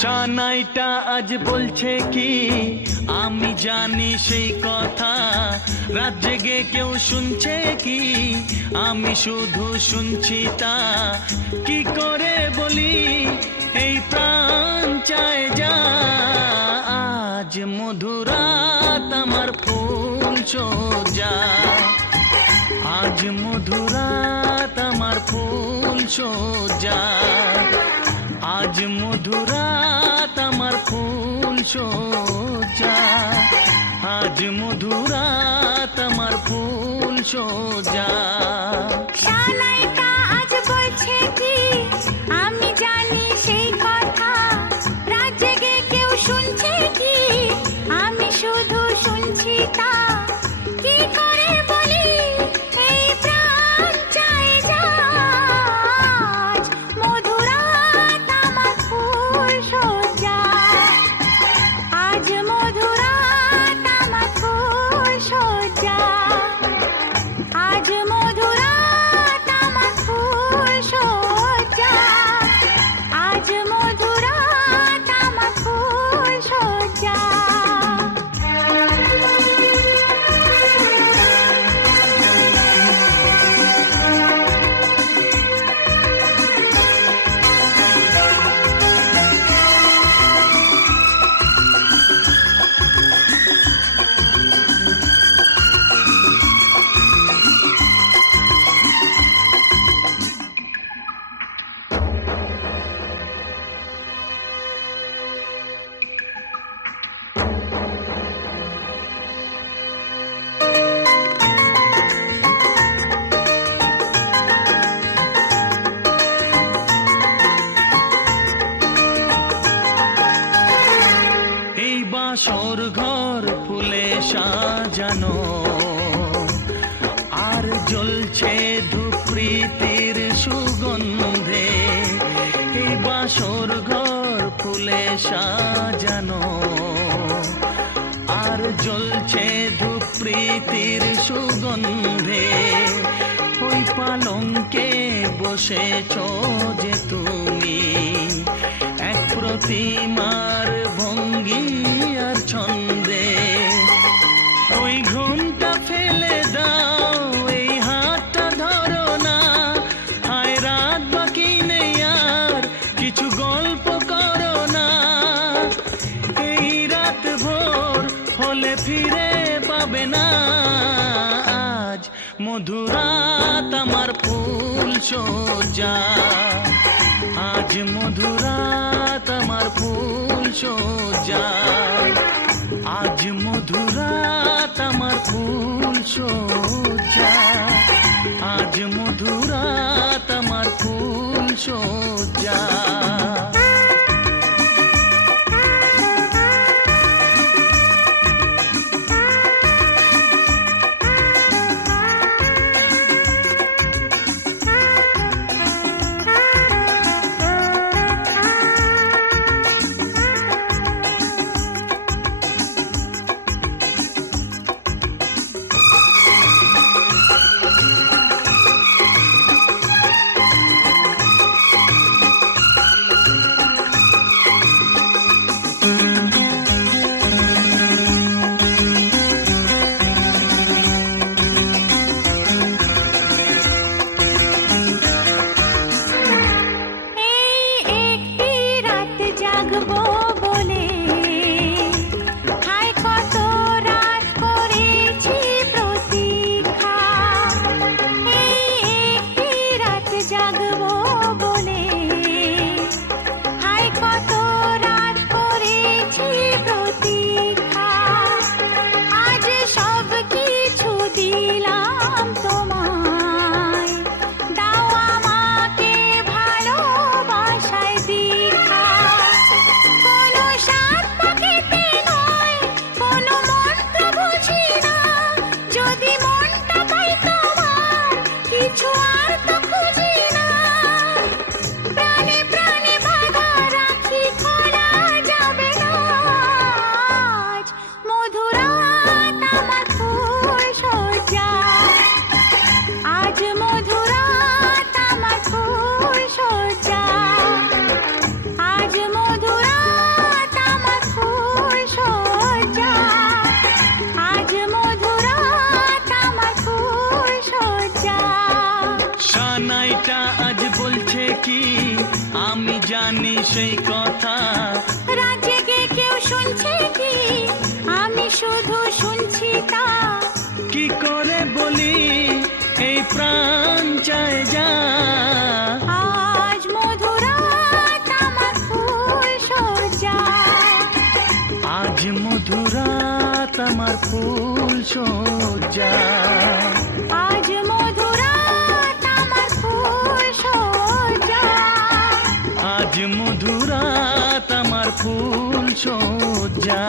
সানাইটা আজ বলছে কি আমি জানি সেই কথা, রাত জেগে কেউ শুনছে কি আমি শুধু শুনছি তা। কি করে বলি এই প্রাণ চায় যা, আজ মধুরাত আমার ফুল সোজা, আজ মধুরাত আমার ফুল সোজা, আজ মধুরাত আমার ফুল সোজা, আজ মধুরাত আমার ফুল সোজা। সানাইটা আজ বলছে কি আমি জানি সেই কথা, রাত জেগে কেউ শুনছে কি আমি শুধু শুনছি তা। কি করে বলি এই প্রাণ চায় যা, আজ মধুরাত আমার ফুল সোজা, আজ মধুরাত আমার ফুল সোজা, আজ মধুরাত আমার ফুল সোজা, আজ মধুরাত আমার ফুল সোজা। এই বাসর ঘর ফুলে সাজানো, আর জ্বলছে ধূপ প্রীতির সুগন্ধে। এই বাসর ঘর ফুলে সাজানো, আর জ্বলছে ধূপ প্রীতির সুগন্ধে। ওই পালঙ্কে বসেছ যে তুমি, এক প্রতিমার ভঙ্গি আর ছন্দে। ওই ঘুমটা ফেলে দাও, এই হাতটা ধরো না, হায় রাত বাকি নেই আর কিছু গল্প করো না। এই রাত ভোর হলে ফিরে পাবে না, আজ মধুরাত আমার ফুল সোজা, আজ মধুরাত আমার ফুল সোজা, আজ মধুরাত আমার ফুল সোজা, আজ মধুরাত আমার ফুল সোজা। আজ মধুরা কি আমি জানি সেই কথা, রাত জেগে কেউ শুনছে কি আমি শুধু শুনছি তা। কি করে বলি এই প্রাণ চায় যা। আজ মধুরাত আমার ফুল সজ্জা, আজ মধুরাত আমার ফুল সজ্জা, আজ মধুরাত আমার ফুল সজ্জা। আজ মধুরাত আমার ফুল সজ্জা।